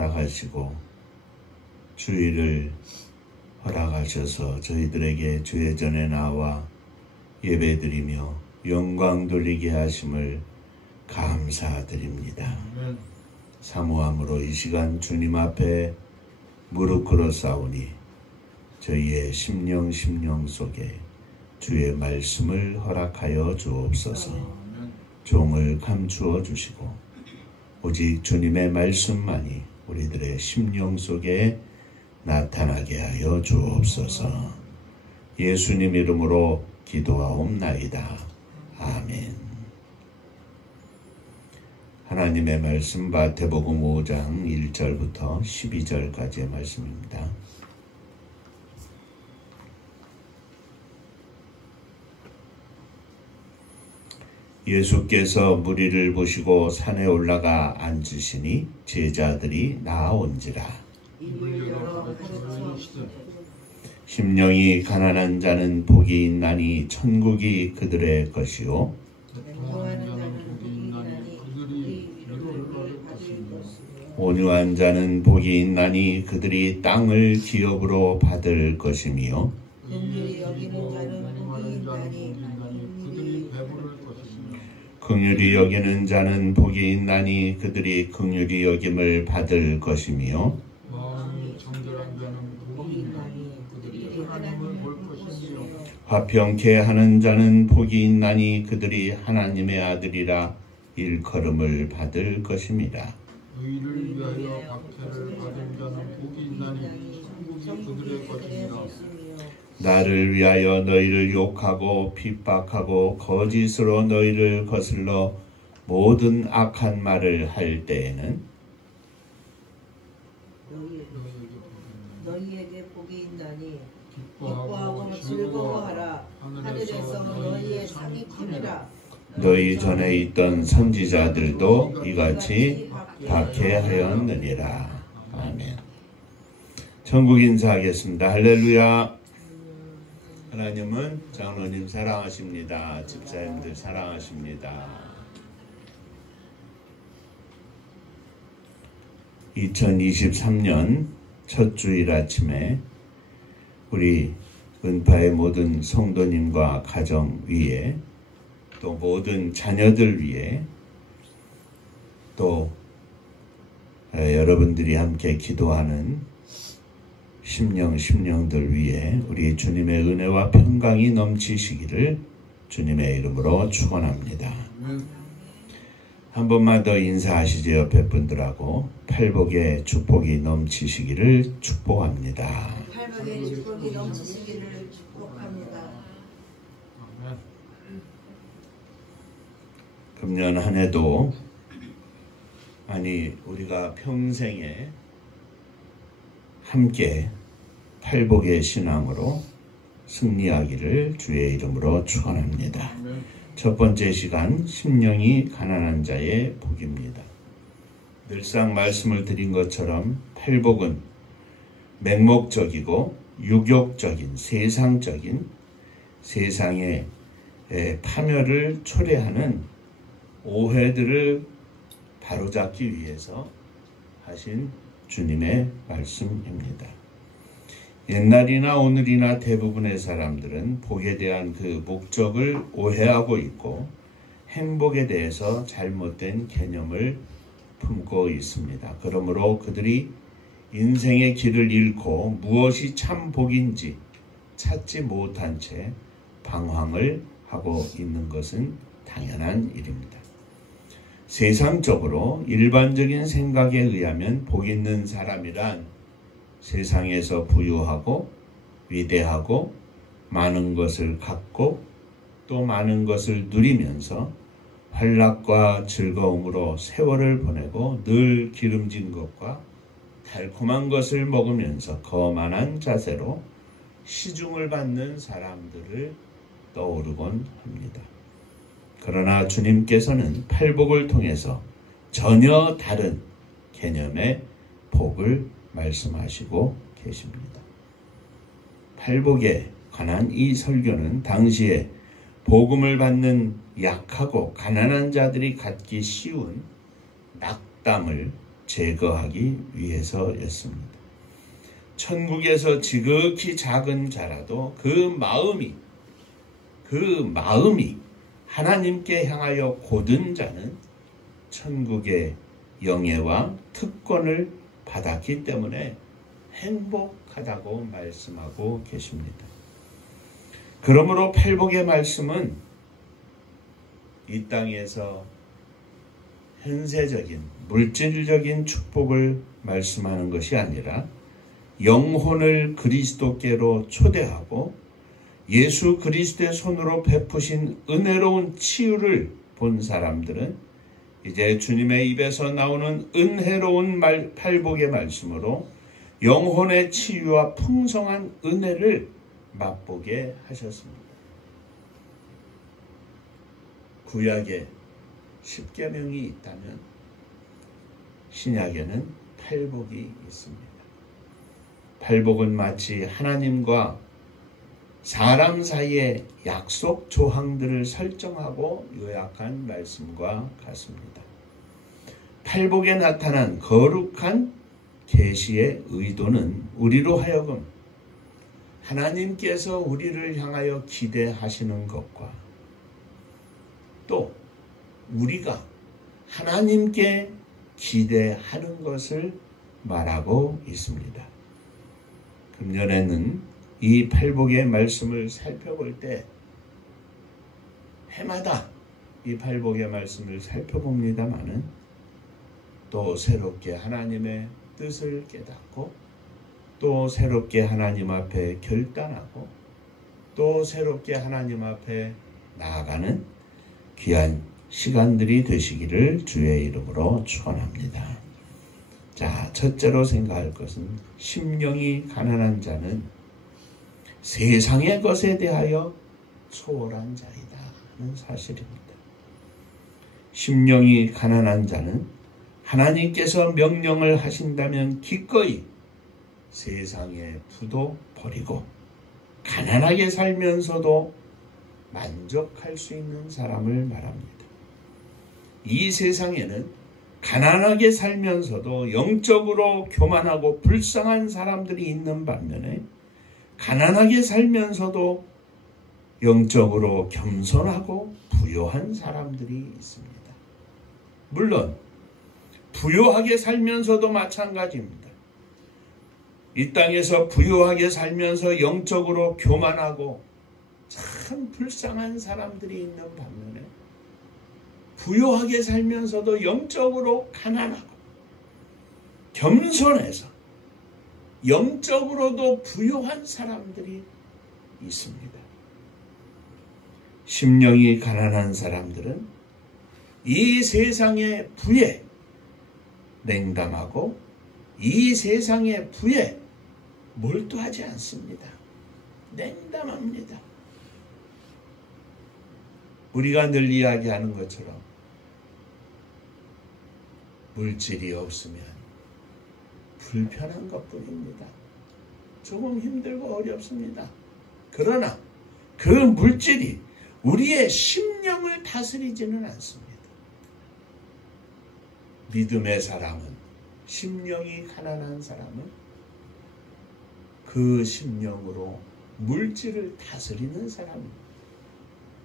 허락하시고 주의를 허락하셔서 저희들에게 주의 전에 나와 예배드리며 영광 돌리게 하심을 감사드립니다. 사모함으로 이 시간 주님 앞에 무릎 꿇어 싸우니 저희의 심령 속에 주의 말씀을 허락하여 주옵소서. 종을 감추어 주시고 오직 주님의 말씀만이 우리들의 심령 속에 나타나게 하여 주옵소서. 예수님 이름으로 기도하옵나이다. 아멘. 하나님의 말씀 마태복음 5장 1절부터 12절까지의 말씀입니다. 예수께서 무리를 보시고 산에 올라가 앉으시니 제자들이 나아온지라. 심령이 가난한 자는 복이 있나니 천국이 그들의 것이요 온유한 자는 복이 있나니 그들이 땅을 기업으로 받을 것이며 긍휼히 여기는 자는 복이 있나니 그들이 긍휼히 여김을 받을 것이며 화평케 하는 자는 복이 있나니 그들이 하나님의 아들이라 일컬음을 받을 것입니다. 의를 위하여 박해를 받은 자는 복이 있나니 천국이 그들의 것이니라. 나를 위하여 너희를 욕하고 핍박하고 거짓으로 너희를 거슬러 모든 악한 말을 할 때에는 너희에게 복이 있나니 기뻐하고 즐거워하라. 하늘에서 너희의 상이 크니라. 너희 전에 있던 선지자들도 이같이 박해하였느니라. 아멘. 천국 인사하겠습니다. 할렐루야. 하나님은 장로님 사랑하십니다. 집사님들 사랑하십니다. 2023년 첫 주일 아침에 우리 은파의 모든 성도님과 가정 위에 또 모든 자녀들 위에 또 여러분들이 함께 기도하는 심령들 위에 우리 주님의 은혜와 평강이 넘치시기를 주님의 이름으로 축원합니다. 한 번만 더 인사하시죠. 옆에 분들하고 팔복의 축복이 넘치시기를 축복합니다. 팔복의 축복이 넘치시기를 축복합니다. 금년 한 해도 우리가 평생에 함께 팔복의 신앙으로 승리하기를 주의 이름으로 축원합니다. 첫 번째 시간 심령이 가난한 자의 복입니다. 늘상 말씀을 드린 것처럼 팔복은 맹목적이고 유욕적인 세상적인 세상의 파멸을 초래하는 오해들을 바로잡기 위해서 하신 주님의 말씀입니다. 옛날이나 오늘이나 대부분의 사람들은 복에 대한 그 목적을 오해하고 있고 행복에 대해서 잘못된 개념을 품고 있습니다. 그러므로 그들이 인생의 길을 잃고 무엇이 참 복인지 찾지 못한 채 방황을 하고 있는 것은 당연한 일입니다. 세상적으로 일반적인 생각에 의하면 복 있는 사람이란 세상에서 부유하고 위대하고 많은 것을 갖고 또 많은 것을 누리면서 환락과 즐거움으로 세월을 보내고 늘 기름진 것과 달콤한 것을 먹으면서 거만한 자세로 시중을 받는 사람들을 떠오르곤 합니다. 그러나 주님께서는 팔복을 통해서 전혀 다른 개념의 복을 말씀하시고 계십니다. 팔복에 관한 이 설교는 당시에 복음을 받는 약하고 가난한 자들이 갖기 쉬운 낙담을 제거하기 위해서였습니다. 천국에서 지극히 작은 자라도 그 마음이 하나님께 향하여 곧은 자는 천국의 영예와 특권을 받았기 때문에 행복하다고 말씀하고 계십니다. 그러므로 팔복의 말씀은 이 땅에서 현세적인 물질적인 축복을 말씀하는 것이 아니라 영혼을 그리스도께로 초대하고 예수 그리스도의 손으로 베푸신 은혜로운 치유를 본 사람들은 이제 주님의 입에서 나오는 은혜로운 팔복의 말씀으로 영혼의 치유와 풍성한 은혜를 맛보게 하셨습니다. 구약에 10계명이 있다면 신약에는 팔복이 있습니다. 팔복은 마치 하나님과 사람 사이의 약속 조항들을 설정하고 요약한 말씀과 같습니다. 팔복에 나타난 거룩한 계시의 의도는 우리로 하여금 하나님께서 우리를 향하여 기대하시는 것과 또 우리가 하나님께 기대하는 것을 말하고 있습니다. 금년에는 이 팔복의 말씀을 살펴볼 때 해마다 이 팔복의 말씀을 살펴봅니다마는 또 새롭게 하나님의 뜻을 깨닫고 또 새롭게 하나님 앞에 결단하고 또 새롭게 하나님 앞에 나아가는 귀한 시간들이 되시기를 주의 이름으로 축원합니다. 자, 첫째로 생각할 것은 심령이 가난한 자는 세상의 것에 대하여 소홀한 자이다 하는 사실입니다. 심령이 가난한 자는 하나님께서 명령을 하신다면 기꺼이 세상의 부도 버리고 가난하게 살면서도 만족할 수 있는 사람을 말합니다. 이 세상에는 가난하게 살면서도 영적으로 교만하고 불쌍한 사람들이 있는 반면에 가난하게 살면서도 영적으로 겸손하고 부요한 사람들이 있습니다. 물론 부요하게 살면서도 마찬가지입니다. 이 땅에서 부요하게 살면서 영적으로 교만하고 참 불쌍한 사람들이 있는 반면에 부요하게 살면서도 영적으로 가난하고 겸손해서 영적으로도 부요한 사람들이 있습니다. 심령이 가난한 사람들은 이 세상의 부에 냉담하고 이 세상의 부에 몰두하지 않습니다. 냉담합니다. 우리가 늘 이야기하는 것처럼 물질이 없으면 불편한 것뿐입니다. 조금 힘들고 어렵습니다. 그러나 그 물질이 우리의 심령을 다스리지는 않습니다. 믿음의 사람은, 심령이 가난한 사람은 그 심령으로 물질을 다스리는 사람입니다.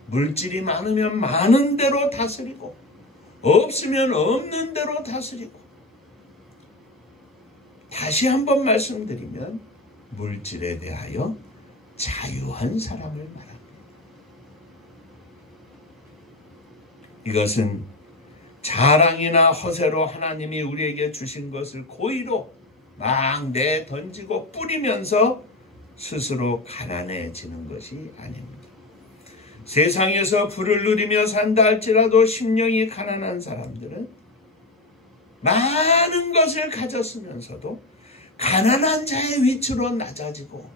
물질이 많으면 많은 대로 다스리고 없으면 없는 대로 다스리고, 다시 한번 말씀드리면 물질에 대하여 자유한 사람을 말합니다. 이것은 자랑이나 허세로 하나님이 우리에게 주신 것을 고의로 막 내던지고 뿌리면서 스스로 가난해지는 것이 아닙니다. 세상에서 부를 누리며 산다 할지라도 심령이 가난한 사람들은 많은 것을 가졌으면서도 가난한 자의 위치로 낮아지고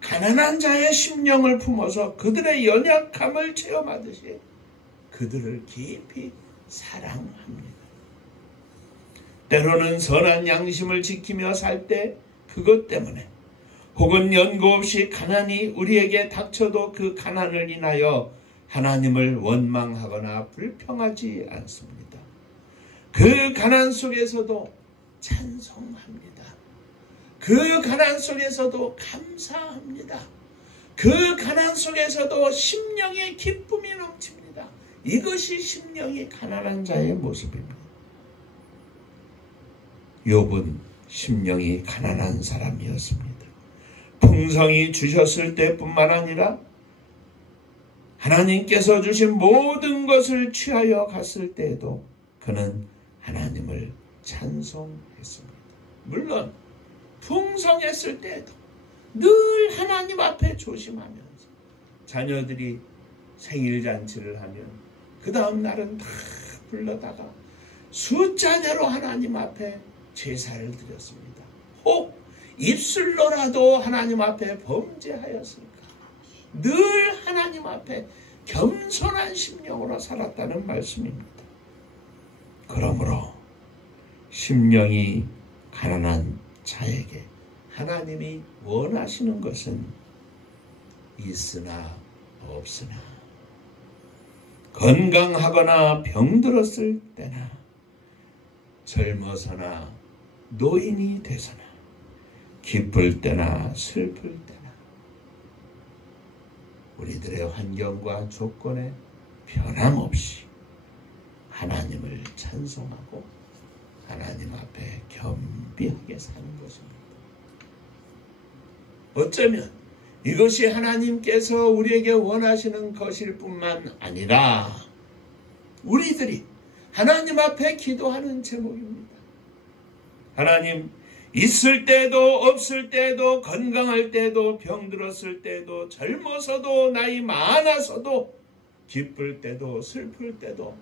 가난한 자의 심령을 품어서 그들의 연약함을 체험하듯이 그들을 깊이 사랑합니다. 때로는 선한 양심을 지키며 살 때 그것 때문에 혹은 연고 없이 가난이 우리에게 닥쳐도 그 가난을 인하여 하나님을 원망하거나 불평하지 않습니다. 그 가난 속에서도 찬송합니다. 그 가난 속에서도 감사합니다. 그 가난 속에서도 심령의 기쁨이 넘칩니다. 이것이 심령이 가난한 자의 모습입니다. 욥은 심령이 가난한 사람이었습니다. 풍성이 주셨을 때뿐만 아니라 하나님께서 주신 모든 것을 취하여 갔을 때에도 그는 하나님을 찬송했습니다. 물론 풍성했을 때에도 늘 하나님 앞에 조심하면서 자녀들이 생일잔치를 하면 그 다음 날은 다 불러다가 숫자대로 하나님 앞에 제사를 드렸습니다. 혹 입술로라도 하나님 앞에 범죄하였을까? 늘 하나님 앞에 겸손한 심령으로 살았다는 말씀입니다. 그러므로 심령이 가난한 자에게 하나님이 원하시는 것은 있으나 없으나, 건강하거나 병들었을 때나, 젊어서나 노인이 되서나, 기쁠 때나 슬플 때나, 우리들의 환경과 조건에 변함없이 하나님을 찬송하고 하나님 앞에 겸비하게 사는 것입니다. 어쩌면 이것이 하나님께서 우리에게 원하시는 것일 뿐만 아니라 우리들이 하나님 앞에 기도하는 제목입니다. 하나님, 있을 때도 없을 때도, 건강할 때도, 병들었을 때도, 젊어서도, 나이 많아서도, 기쁠 때도 슬플 때도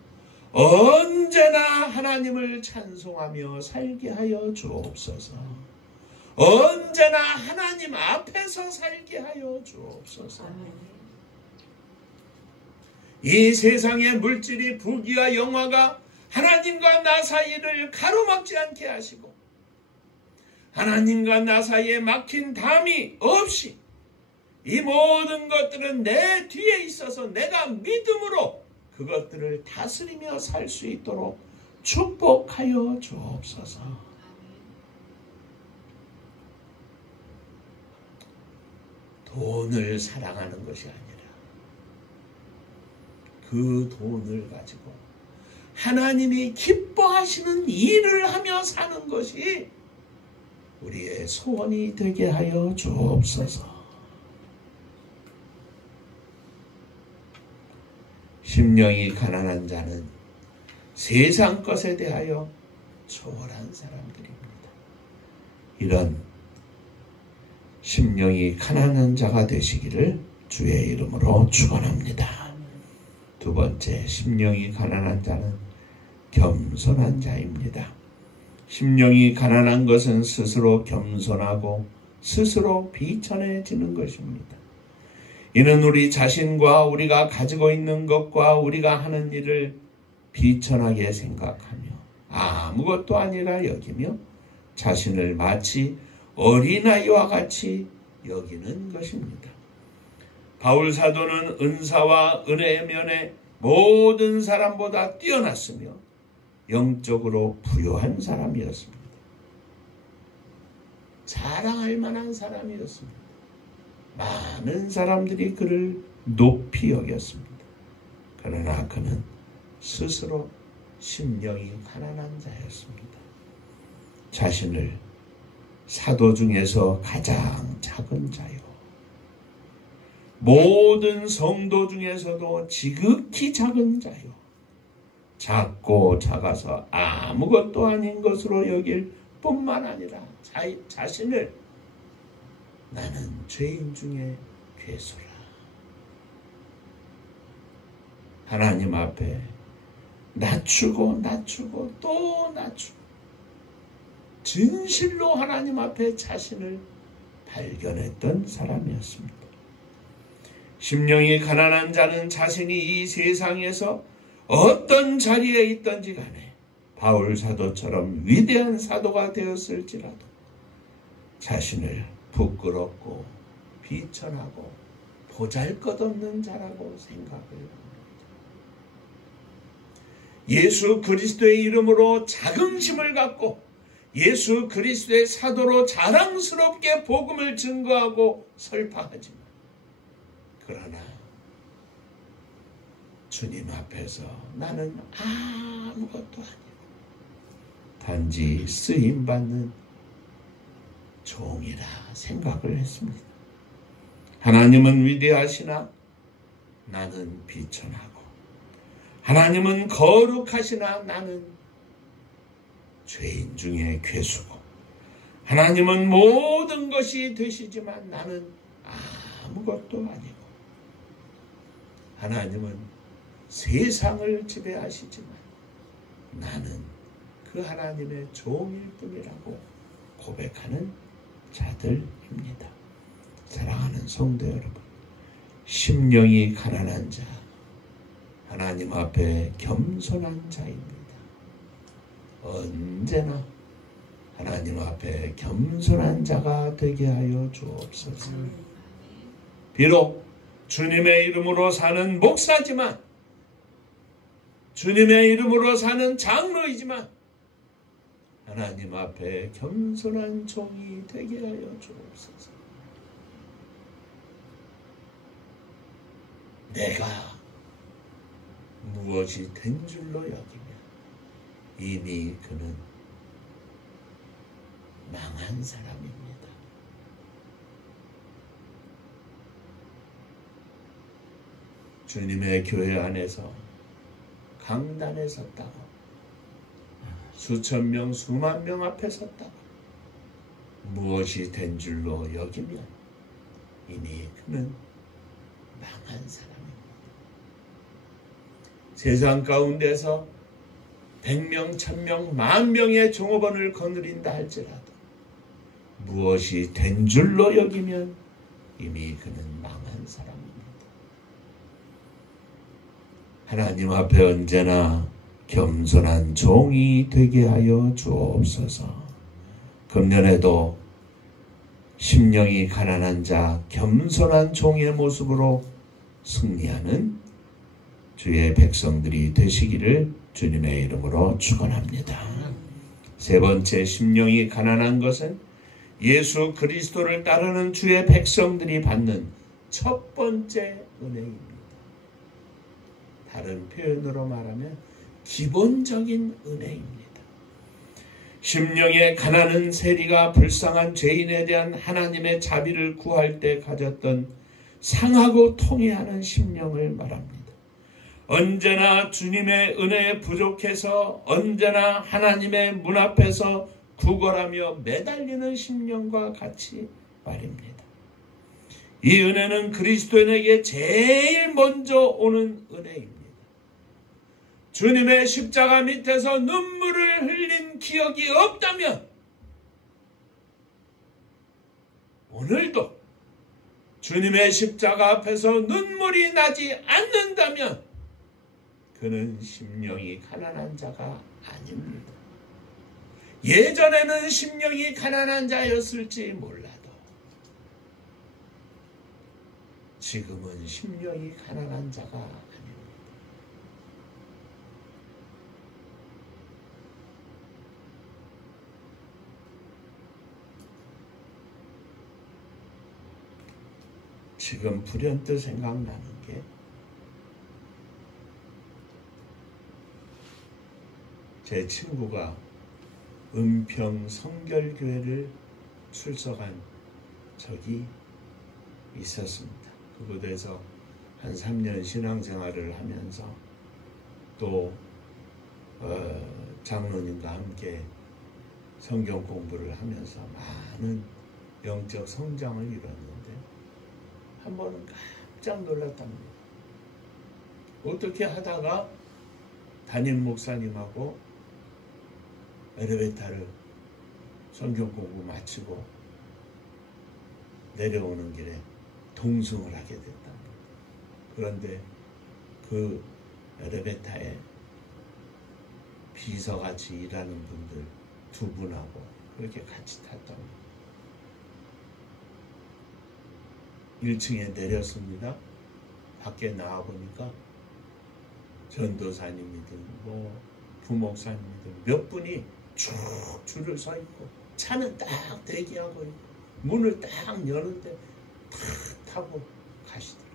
언제나 하나님을 찬송하며 살게 하여 주옵소서. 언제나 하나님 앞에서 살게 하여 주옵소서. 이 세상의 물질이, 부귀와 영화가 하나님과 나 사이를 가로막지 않게 하시고, 하나님과 나 사이에 막힌 담이 없이 이 모든 것들은 내 뒤에 있어서 내가 믿음으로 그것들을 다스리며 살 수 있도록 축복하여 주옵소서. 돈을 사랑하는 것이 아니라 그 돈을 가지고 하나님이 기뻐하시는 일을 하며 사는 것이 우리의 소원이 되게 하여 주옵소서. 심령이 가난한 자는 세상 것에 대하여 초월한 사람들입니다. 이런 심령이 가난한 자가 되시기를 주의 이름으로 축원합니다. 두 번째, 심령이 가난한 자는 겸손한 자입니다. 심령이 가난한 것은 스스로 겸손하고 스스로 비천해지는 것입니다. 이는 우리 자신과 우리가 가지고 있는 것과 우리가 하는 일을 비천하게 생각하며 아무것도 아니라 여기며 자신을 마치 어린아이와 같이 여기는 것입니다. 바울 사도는 은사와 은혜의 면에 모든 사람보다 뛰어났으며 영적으로 부유한 사람이었습니다. 자랑할 만한 사람이었습니다. 많은 사람들이 그를 높이 여겼습니다. 그러나 그는 스스로 심령이 가난한 자였습니다. 자신을 사도 중에서 가장 작은 자요, 모든 성도 중에서도 지극히 작은 자요, 작고 작아서 아무것도 아닌 것으로 여길 뿐만 아니라 자신을 나는 죄인 중에 괴수라, 하나님 앞에 낮추고 또 낮추고 진실로 하나님 앞에 자신을 발견했던 사람이었습니다. 심령이 가난한 자는 자신이 이 세상에서 어떤 자리에 있든지 간에 바울 사도처럼 위대한 사도가 되었을지라도 자신을 부끄럽고 비천하고 보잘것없는 자라고 생각을 합니다. 예수 그리스도의 이름으로 자긍심을 갖고 예수 그리스도의 사도로 자랑스럽게 복음을 증거하고 설파하지만, 그러나 주님 앞에서 나는 아무것도 아니고 단지 쓰임받는 종이라 생각을 했습니다. 하나님은 위대하시나 나는 비천하고, 하나님은 거룩하시나 나는 죄인 중에 괴수고, 하나님은 모든 것이 되시지만 나는 아무것도 아니고, 하나님은 세상을 지배하시지만 나는 그 하나님의 종일 뿐이라고 고백하는 자들입니다. 사랑하는 성도 여러분, 심령이 가난한 자, 하나님 앞에 겸손한 자입니다. 언제나 하나님 앞에 겸손한 자가 되게 하여 주옵소서. 비록 주님의 이름으로 사는 목사지만, 주님의 이름으로 사는 장로이지만 하나님 앞에 겸손한 종이 되게 하여 주옵소서. 내가 무엇이 된 줄로 여기면 이미 그는 망한 사람입니다. 주님의 교회 안에서 강단에 섰다고, 수천 명, 수만 명 앞에 섰다고 무엇이 된 줄로 여기면 이미 그는 망한 사람입니다. 세상 가운데서 100명, 1000명, 10,000명의 종업원을 거느린다 할지라도 무엇이 된 줄로 여기면 이미 그는 망한 사람입니다. 하나님 앞에 언제나 겸손한 종이 되게 하여 주옵소서. 금년에도 심령이 가난한 자, 겸손한 종의 모습으로 승리하는 주의 백성들이 되시기를 주님의 이름으로 축원합니다. 세 번째, 심령이 가난한 것은 예수 그리스도를 따르는 주의 백성들이 받는 첫 번째 은혜입니다. 다른 표현으로 말하면 기본적인 은혜입니다. 심령의 가난한 세리가 불쌍한 죄인에 대한 하나님의 자비를 구할 때 가졌던 상하고 통회하는 심령을 말합니다. 언제나 주님의 은혜에 부족해서 언제나 하나님의 문 앞에서 구걸하며 매달리는 심령과 같이 말입니다. 이 은혜는 그리스도인에게 제일 먼저 오는 은혜입니다. 주님의 십자가 밑에서 눈물을 흘린 기억이 없다면, 오늘도 주님의 십자가 앞에서 눈물이 나지 않는다면 그는 심령이 가난한 자가 아닙니다. 예전에는 심령이 가난한 자였을지 몰라도 지금은 심령이 가난한 자가 아닙니다. 지금 불현듯 생각나는 게, 제 친구가 은평 성결교회를 출석한 적이 있었습니다. 그곳에서 한 3년 신앙생활을 하면서 또 장로님과 함께 성경 공부를 하면서 많은 영적 성장을 이뤘는데 한 번은 깜짝 놀랐답니다. 어떻게 하다가 담임 목사님하고 엘리베이터를 성경 공부 마치고 내려오는 길에 동승을 하게 됐답니다. 그런데 그 엘리베이터에 비서같이 일하는 분들 2분하고 그렇게 같이 탔답니다. 1층에 내렸습니다. 밖에 나와보니까 전도사님이든 부목사님이든 몇 분이 쭉 줄을 서 있고 차는 딱 대기하고 있고 문을 딱 여는데 탁 타고 가시더라고요.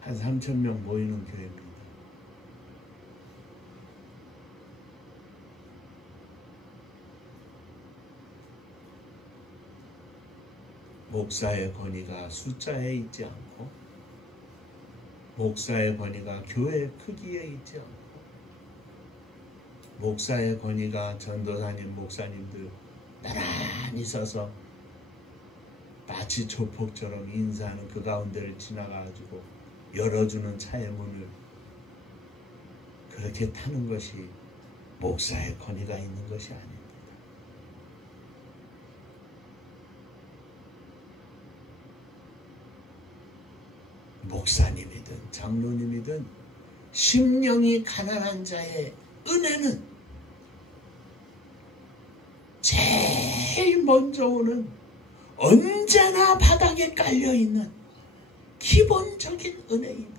한 3,000명 모이는 교회입니다. 목사의 권위가 숫자에 있지 않고 목사의 권위가 교회 크기에 있지 않고 목사의 권위가 전도사님, 목사님들 나란히 서서 마치 조폭처럼 인사하는 그 가운데를 지나가지고 열어주는 차의 문을 그렇게 타는 것이 목사의 권위가 있는 것이 아닙니다. 목사님이든 장로님이든 심령이 가난한 자의 은혜는 제일 먼저 오는 언제나 바닥에 깔려있는 기본적인 은혜입니다.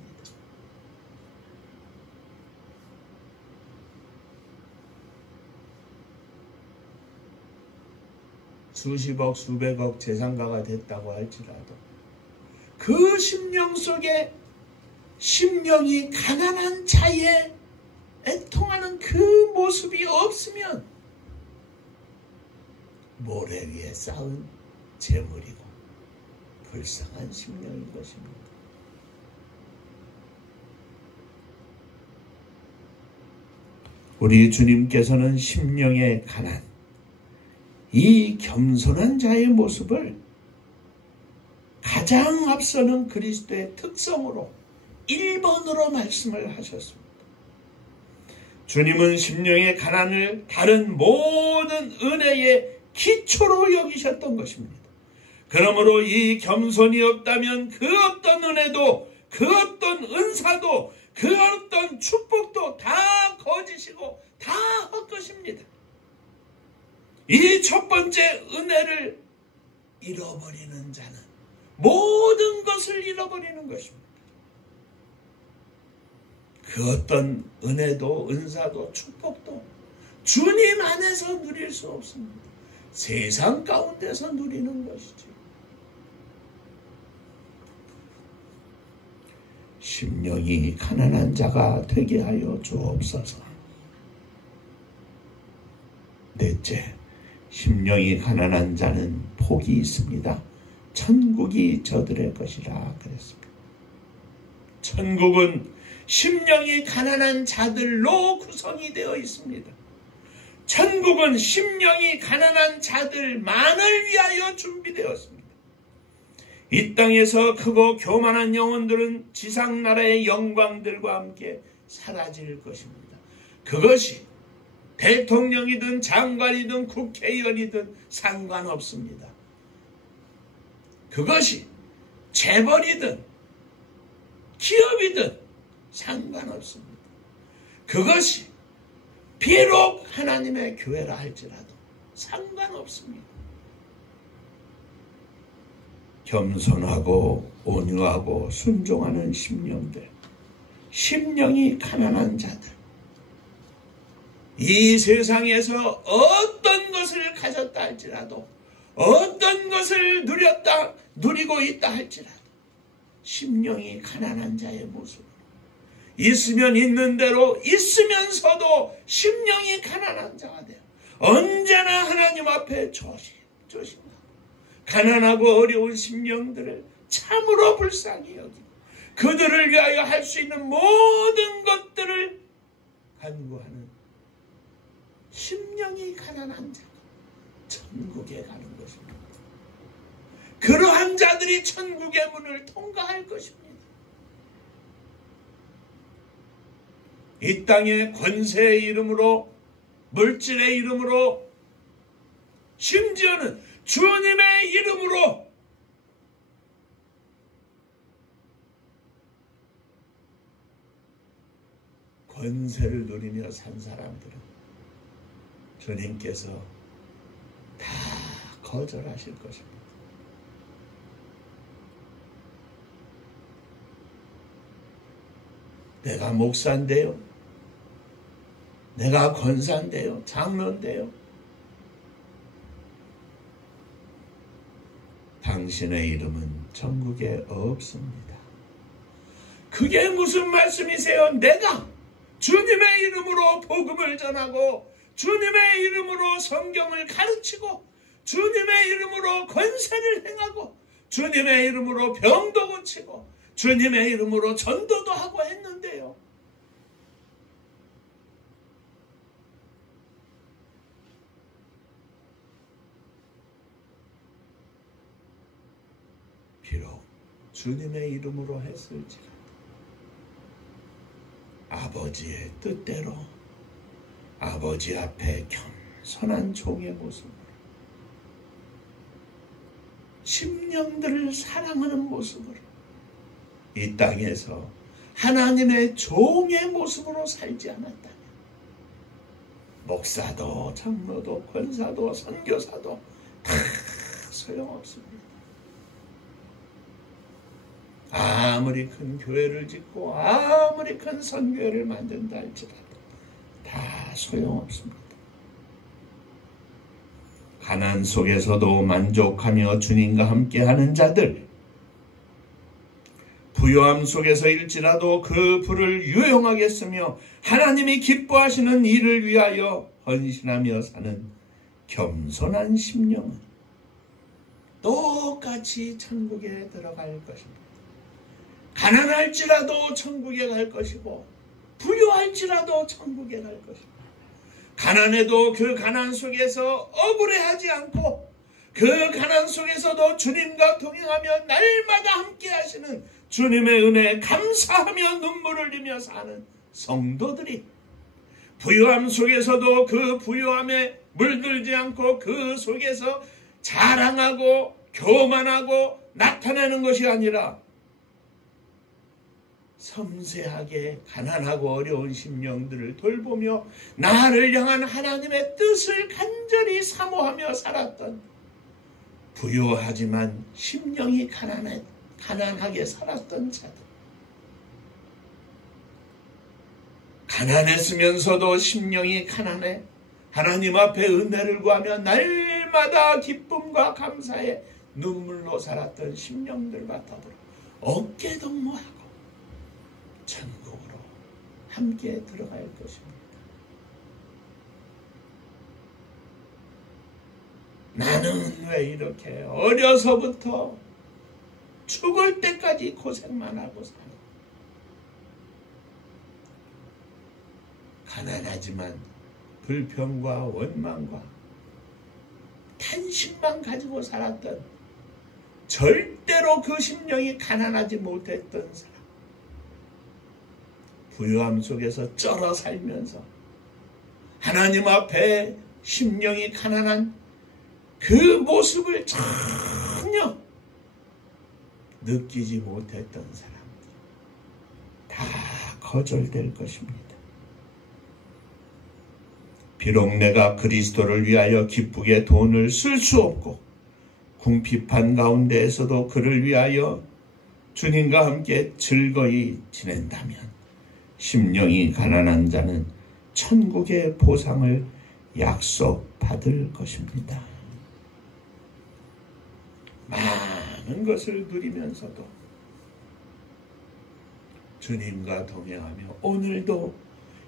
수십억, 수백억 재산가가 됐다고 할지라도 그 심령 속에 심령이 가난한 자에 애통하는 그 모습이 없으면 모래 위에 쌓은 재물이고 불쌍한 심령인 것입니다. 우리 주님께서는 심령의 가난, 이 겸손한 자의 모습을 가장 앞서는 그리스도의 특성으로 1번으로 말씀을 하셨습니다. 주님은 심령의 가난을 다른 모든 은혜의 기초로 여기셨던 것입니다. 그러므로 이 겸손이 없다면 그 어떤 은혜도, 그 어떤 은사도, 그 어떤 축복도 다 거짓이고 다 헛것입니다. 이 첫 번째 은혜를 잃어버리는 자는 모든 것을 잃어버리는 것입니다. 그 어떤 은혜도, 은사도, 축복도 주님 안에서 누릴 수 없습니다. 세상 가운데서 누리는 것이죠. 심령이 가난한 자가 되게 하여 주옵소서. 넷째, 심령이 가난한 자는 복이 있습니다. 천국이 저들의 것이라 그랬습니다. 천국은 심령이 가난한 자들로 구성이 되어 있습니다. 천국은 심령이 가난한 자들만을 위하여 준비되었습니다. 이 땅에서 크고 교만한 영혼들은 지상나라의 영광들과 함께 사라질 것입니다. 그것이 대통령이든 장관이든 국회의원이든 상관없습니다. 그것이 재벌이든 기업이든 상관없습니다. 그것이 비록 하나님의 교회라 할지라도 상관없습니다. 겸손하고 온유하고 순종하는 심령들, 심령이 가난한 자들, 이 세상에서 어떤 것을 가졌다 할지라도 어떤 것을 누리고 있다 할지라도 심령이 가난한 자의 모습, 있으면 있는 대로 있으면서도 심령이 가난한 자가 돼요. 언제나 하나님 앞에 조심하고 가난하고 어려운 심령들을 참으로 불쌍히 여기고 그들을 위하여 할 수 있는 모든 것들을 간구하는 심령이 가난한 자가 천국에 가는 것입니다. 그러한 자들이 천국의 문을 통과할 것입니다. 이 땅의 권세의 이름으로, 물질의 이름으로, 심지어는 주님의 이름으로 권세를 누리며 산 사람들은 주님께서 다 거절하실 것입니다. 내가 목사인데요. 내가 권사인데요. 장로인데요. 당신의 이름은 천국에 없습니다. 그게 무슨 말씀이세요? 내가 주님의 이름으로 복음을 전하고 주님의 이름으로 성경을 가르치고 주님의 이름으로 권세를 행하고 주님의 이름으로 병도 고치고 주님의 이름으로 전도도 하고 했는데요. 비록 주님의 이름으로 했을지라도 아버지의 뜻대로 아버지 앞에 겸손한 종의 모습으로 심령들을 사랑하는 모습으로 이 땅에서 하나님의 종의 모습으로 살지 않았다면 목사도 장로도 권사도 선교사도 다 소용없습니다. 아무리 큰 교회를 짓고 아무리 큰 선교회를 만든다 할지라도 다 소용없습니다. 가난 속에서도 만족하며 주님과 함께하는 자들, 부요함 속에서일지라도 그 부를 유용하게 쓰며 하나님이 기뻐하시는 일을 위하여 헌신하며 사는 겸손한 심령은 똑같이 천국에 들어갈 것입니다. 가난할지라도 천국에 갈 것이고 부유할지라도 천국에 갈 것입니다. 가난해도 그 가난 속에서 억울해하지 않고 그 가난 속에서도 주님과 동행하며 날마다 함께 하시는 주님의 은혜에 감사하며 눈물을 흘리며 사는 성도들이 부유함 속에서도 그 부유함에 물들지 않고 그 속에서 자랑하고 교만하고 나타내는 것이 아니라 섬세하게 가난하고 어려운 심령들을 돌보며 나를 향한 하나님의 뜻을 간절히 사모하며 살았던 부유하지만 심령이 가난하게 살았던 자들, 가난했으면서도 심령이 가난해 하나님 앞에 은혜를 구하며 날마다 기쁨과 감사에 눈물로 살았던 심령들과 더불어 어깨동무하고 천국으로 함께 들어갈 것입니다. 나는 왜 이렇게 어려서부터 죽을 때까지 고생만 하고 사나? 가난하지만 불평과 원망과 탄식만 가지고 살았던, 절대로 그 심령이 가난하지 못했던 사람, 부유함 속에서 쩔어 살면서 하나님 앞에 심령이 가난한 그 모습을 전혀 느끼지 못했던 사람들 다 거절될 것입니다. 비록 내가 그리스도를 위하여 기쁘게 돈을 쓸 수 없고 궁핍한 가운데에서도 그를 위하여 주님과 함께 즐거이 지낸다면 심령이 가난한 자는 천국의 보상을 약속받을 것입니다. 많은 것을 누리면서도 주님과 동행하며 오늘도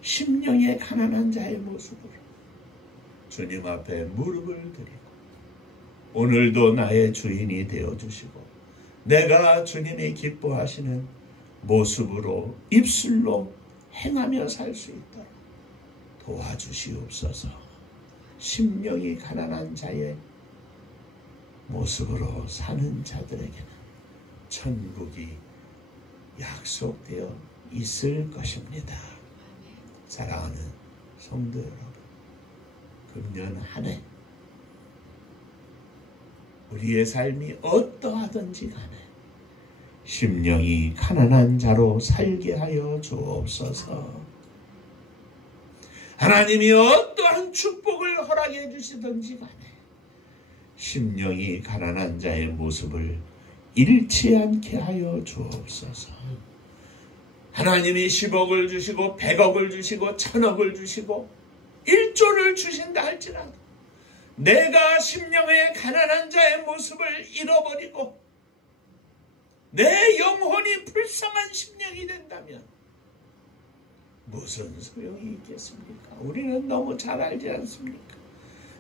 심령의 가난한 자의 모습으로 주님 앞에 무릎을 드리고 오늘도 나의 주인이 되어주시고 내가 주님이 기뻐하시는 모습으로 입술로 행하며 살 수 있도록 도와주시옵소서. 심령이 가난한 자의 모습으로 사는 자들에게는 천국이 약속되어 있을 것입니다. 사랑하는 성도 여러분, 금년 한 해 우리의 삶이 어떠하든지 간에 심령이 가난한 자로 살게 하여 주옵소서. 하나님이 어떠한 축복을 허락해 주시든지 간에 심령이 가난한 자의 모습을 잃지 않게 하여 주옵소서. 하나님이 10억을 주시고 100억을 주시고 1000억을 주시고 1조를 주신다 할지라도 내가 심령의 가난한 자의 모습을 잃어버리고 내 영혼이 불쌍한 심령이 된다면 무슨 소용이 있겠습니까? 우리는 너무 잘 알지 않습니까?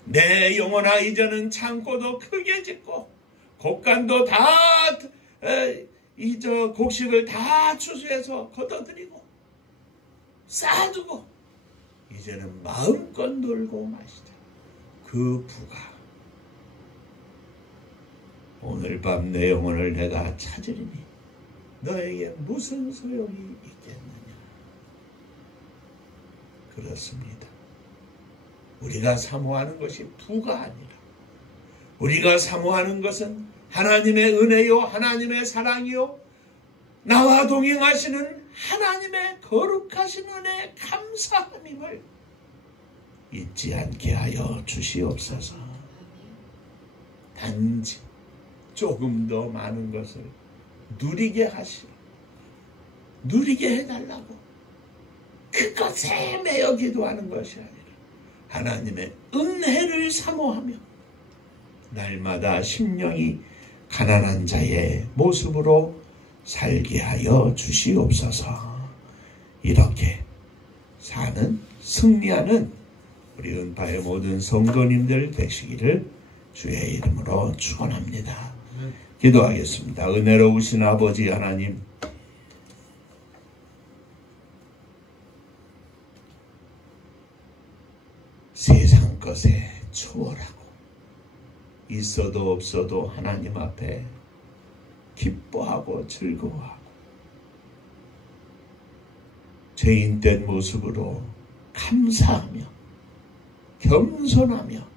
내 영혼아 이제는 창고도 크게 짓고 곡간도 다 곡식을 다 추수해서 걷어들이고 쌓아두고 이제는 마음껏 놀고 마시자. 그 부가 오늘 밤 내 영혼을 내가 찾으리니 너에게 무슨 소용이 있겠느냐. 그렇습니다. 우리가 사모하는 것이 부가 아니라 우리가 사모하는 것은 하나님의 은혜요 하나님의 사랑이요 나와 동행하시는 하나님의 거룩하신 은혜에 감사함임을 잊지 않게 하여 주시옵소서. 단지 조금 더 많은 것을 누리게 해달라고 그것에 매여 기도하는 것이 아니라 하나님의 은혜를 사모하며 날마다 심령이 가난한 자의 모습으로 살게 하여 주시옵소서. 이렇게 사는 승리하는 우리 은파의 모든 성도님들 되시기를 주의 이름으로 축원합니다. 기도하겠습니다. 은혜로우신 아버지 하나님, 세상 것에 초월하고 있어도 없어도 하나님 앞에 기뻐하고 즐거워하고 죄인된 모습으로 감사하며 겸손하며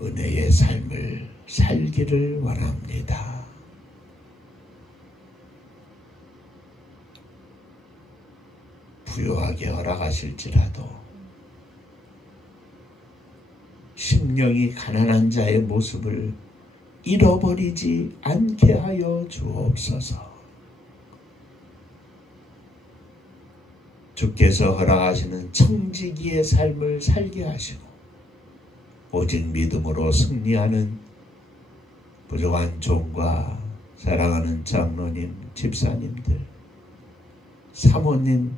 은혜의 삶을 살기를 원합니다. 부요하게 허락하실지라도 심령이 가난한 자의 모습을 잃어버리지 않게 하여 주옵소서. 주께서 허락하시는 청지기의 삶을 살게 하시고 오직 믿음으로 승리하는 부족한 종과 사랑하는 장로님, 집사님들, 사모님,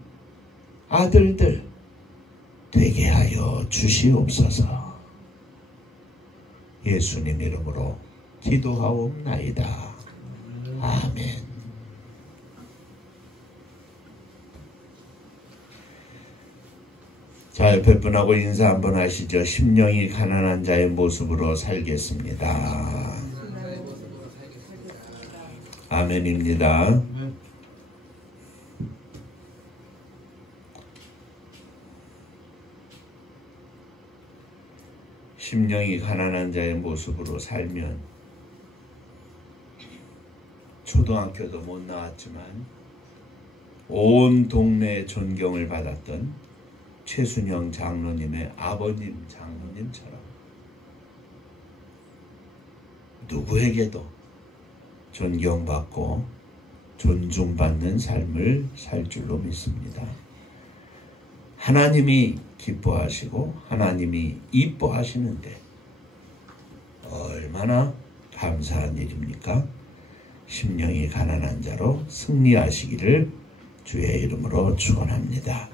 아들들 되게 하여 주시옵소서. 예수님 이름으로 기도하옵나이다. 아멘. 자, 옆에 분하고 인사 한번 하시죠. 심령이 가난한 자의 모습으로 살겠습니다. 아멘입니다. 심령이 가난한 자의 모습으로 살면 초등학교도 못 나왔지만 온 동네에 존경을 받았던 최순영 장로님의 아버님 장로님처럼 누구에게도 존경받고 존중받는 삶을 살 줄로 믿습니다. 하나님이 기뻐하시고 하나님이 이뻐하시는데 얼마나 감사한 일입니까? 심령이 가난한 자로 승리하시기를 주의 이름으로 축원합니다.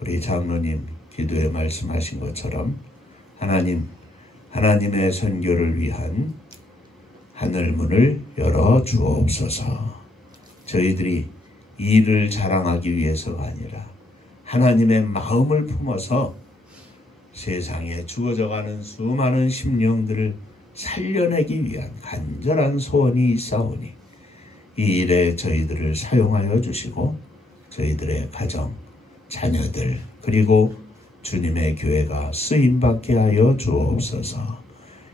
우리 장로님 기도에 말씀하신 것처럼 하나님의 선교를 위한 하늘문을 열어 주옵소서. 저희들이 일을 자랑하기 위해서가 아니라 하나님의 마음을 품어서 세상에 죽어져가는 수많은 심령들을 살려내기 위한 간절한 소원이 있사오니 이 일에 저희들을 사용하여 주시고 저희들의 가정, 자녀들 그리고 주님의 교회가 쓰임받게 하여 주옵소서.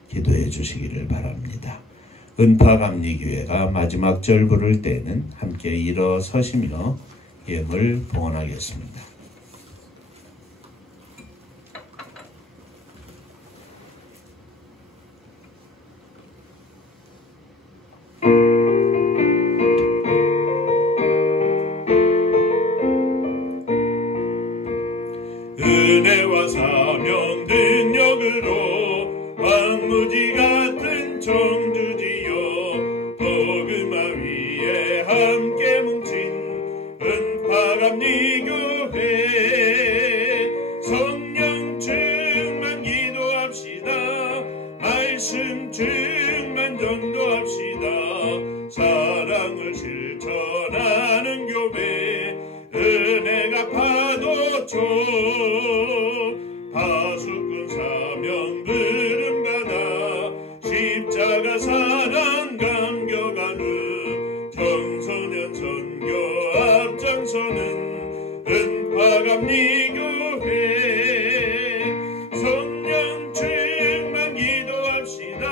기도해 주시기를 바랍니다. 은파감리교회가 마지막 절 부를 때는 함께 일어서시며 예물 봉헌하겠습니다. 은혜와 사명 능력으로 황무지 같은 청주지여 복음화 위에 함께 뭉친 은파갑리 교회 성령 충만 기도합시다. 말씀 충만 전도합시다. 사랑을 실천하는 교회 은혜가 파도쳐 파수꾼 사명 부름받아 십자가 사랑 감격하는 청소년 선교 앞장서는 은파갑리 교회 성령 충만 기도합시다.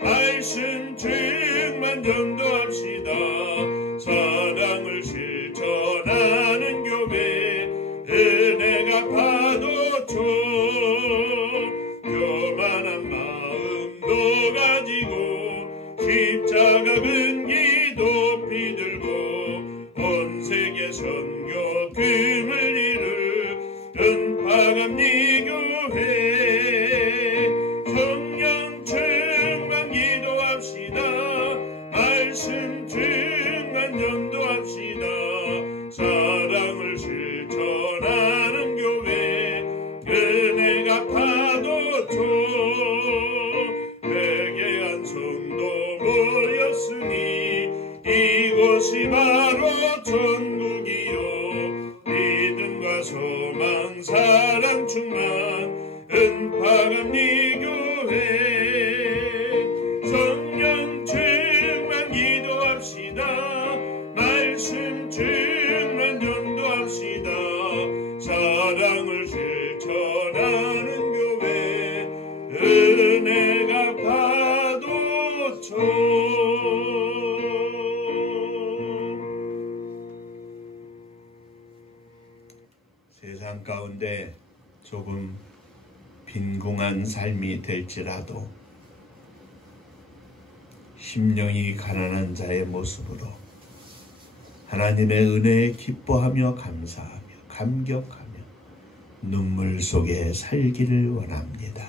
말씀 충만 전도합시다. 사랑을 실천하는 교회 은혜가 파도쳐 교만한 마음도 가지고 십자가 근기 높이 들고 온 세계 선교 금을 이룰 은파갑리 교회 성령 충만 기도합시다. 말씀 충만 전도합시다. 사랑을 실천하는 교회 은혜가 파도쳐 회개한 성도 모였으니 이곳이 바로 천국이요 믿음과 소망 사랑 충만 은파갑리 교회 성령 충만 기도합시다. 말씀 충만 전도합시다. 사랑을 실천하는 교회 은혜가 파도쳐 세상 가운데 조금 빈궁한 삶이 될지라도 심령이 가난한 자의 모습으로 하나님의 은혜에 기뻐하며 감사하며 감격하며 눈물 속에 살기를 원합니다.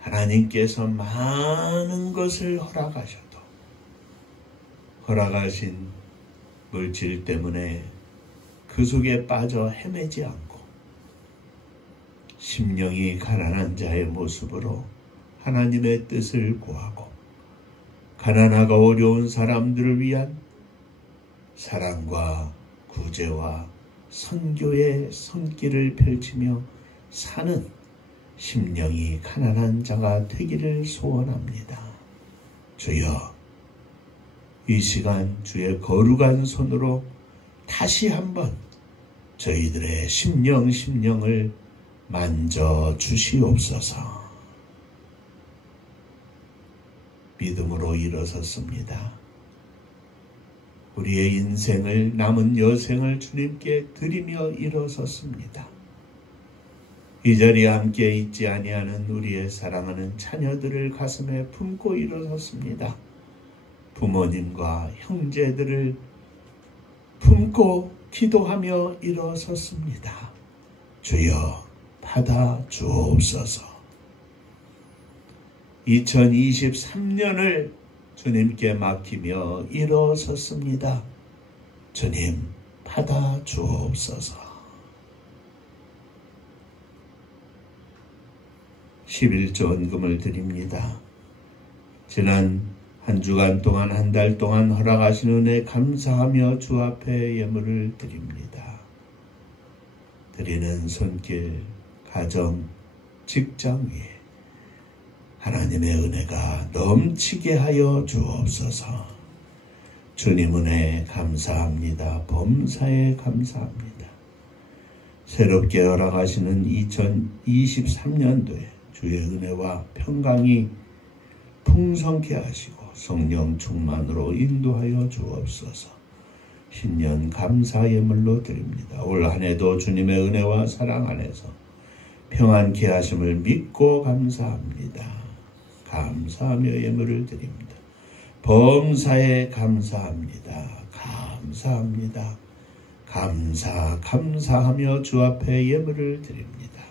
하나님께서 많은 것을 허락하셔도 허락하신 물질 때문에 그 속에 빠져 헤매지 않고 심령이 가난한 자의 모습으로 하나님의 뜻을 구하고 가난하고 어려운 사람들을 위한 사랑과 구제와 선교의 손길을 펼치며 사는 심령이 가난한 자가 되기를 소원합니다. 주여, 이 시간 주의 거룩한 손으로 다시 한번 저희들의 심령을 만져 주시옵소서. 믿음으로 일어섰습니다. 우리의 인생을 남은 여생을 주님께 드리며 일어섰습니다. 이 자리에 함께 있지 아니하는 우리의 사랑하는 자녀들을 가슴에 품고 일어섰습니다. 부모님과 형제들을 품고 기도하며 일어섰습니다. 주여 받아 주옵소서. 2023년을 주님께 맡기며 일어섰습니다. 주님 받아 주옵소서. 11조 원금을 드립니다. 지난 한 주간 동안 한 달 동안 허락하신 은혜 감사하며 주 앞에 예물을 드립니다. 드리는 손길, 가정, 직장 위에 하나님의 은혜가 넘치게 하여 주옵소서. 주님 은혜 감사합니다. 범사에 감사합니다. 새롭게 허락하시는 2023년도에 주의 은혜와 평강이 풍성케 하시고 성령 충만으로 인도하여 주옵소서. 신년 감사 예물로 드립니다. 올 한 해도 주님의 은혜와 사랑 안에서 평안케 하심을 믿고 감사합니다. 감사하며 예물을 드립니다. 범사에 감사합니다. 감사합니다. 감사하며 주 앞에 예물을 드립니다.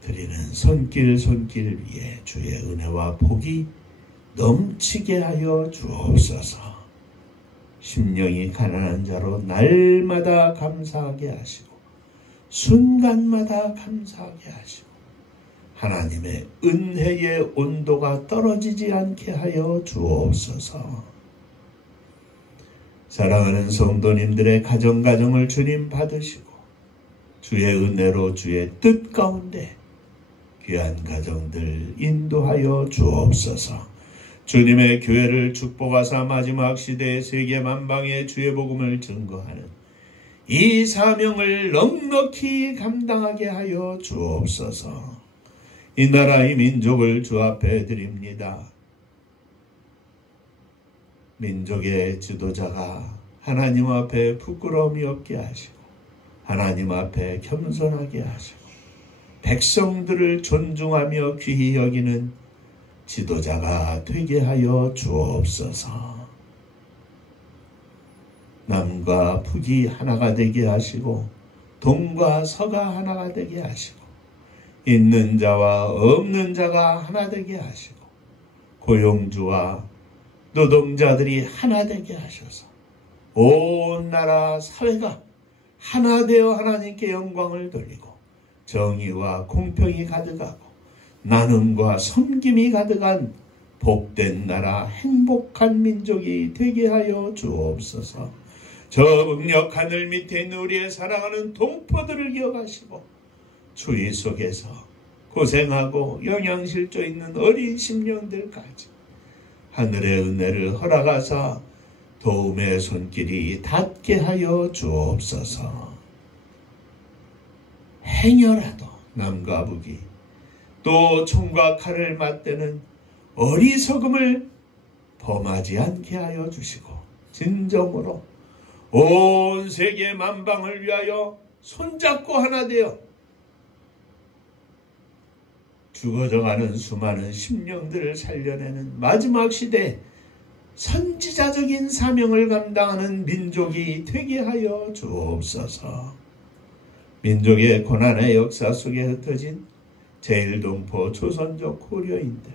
드리는 손길 위에 주의 은혜와 복이 넘치게 하여 주옵소서. 심령이 가난한 자로 날마다 감사하게 하시고 순간마다 감사하게 하시고 하나님의 은혜의 온도가 떨어지지 않게 하여 주옵소서. 사랑하는 성도님들의 가정을 주님 받으시고 주의 은혜로 주의 뜻 가운데 귀한 가정들 인도하여 주옵소서. 주님의 교회를 축복하사 마지막 시대의 세계 만방에 주의 복음을 증거하는 이 사명을 넉넉히 감당하게 하여 주옵소서. 이 나라 이 민족을 주 앞에 드립니다. 민족의 지도자가 하나님 앞에 부끄러움이 없게 하시고 하나님 앞에 겸손하게 하시고 백성들을 존중하며 귀히 여기는 지도자가 되게 하여 주옵소서. 남과 북이 하나가 되게 하시고 동과 서가 하나가 되게 하시고 있는 자와 없는 자가 하나 되게 하시고 고용주와 노동자들이 하나 되게 하셔서 온 나라 사회가 하나 되어 하나님께 영광을 돌리고 정의와 공평이 가득하고 나눔과 섬김이 가득한 복된 나라 행복한 민족이 되게 하여 주옵소서. 저 북녘 하늘 밑에 있는 우리의 사랑하는 동포들을 기억하시고 추위 속에서 고생하고 영양실조 있는 어린 심령들까지 하늘의 은혜를 허락하사 도움의 손길이 닿게 하여 주옵소서. 행여라도 남과 북이 또 총과 칼을 맞대는 어리석음을 범하지 않게 하여 주시고 진정으로 온 세계 만방을 위하여 손잡고 하나 되어 죽어져가는 수많은 심령들을 살려내는 마지막 시대 선지자적인 사명을 감당하는 민족이 되게 하여 주옵소서. 민족의 고난의 역사 속에 흩어진 제일동포 조선족 고려인들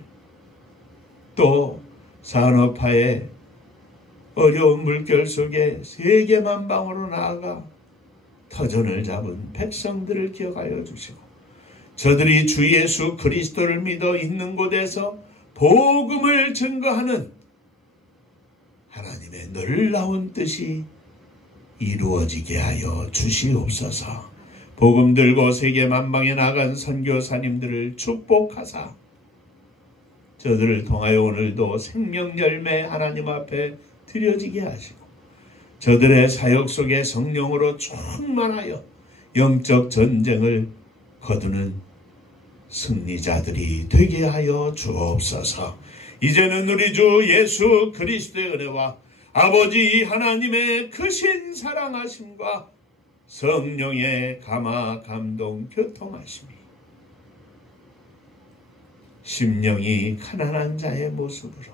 또 산업화의 어려운 물결 속에 세계 만방으로 나아가 터전을 잡은 백성들을 기억하여 주시고 저들이 주 예수 그리스도를 믿어 있는 곳에서 복음을 증거하는 하나님의 놀라운 뜻이 이루어지게 하여 주시옵소서. 복음 들고 세계 만방에 나간 선교사님들을 축복하사 저들을 통하여 오늘도 생명 열매 하나님 앞에 드려지게 하시고 저들의 사역 속에 성령으로 충만하여 영적 전쟁을 거두는 승리자들이 되게 하여 주옵소서. 이제는 우리 주 예수 그리스도의 은혜와 아버지 하나님의 크신 사랑하심과 성령의 감화 감동 교통하심이 심령이 가난한 자의 모습으로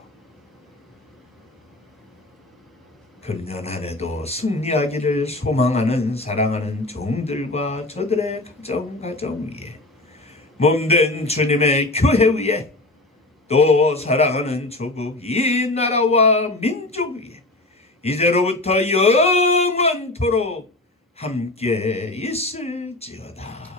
금년 한 해도 승리하기를 소망하는 사랑하는 종들과 저들의 가정 위에 몸된 주님의 교회 위에 또 사랑하는 조국 이 나라와 민족 위에 이제로부터 영원토록 함께 있을지어다.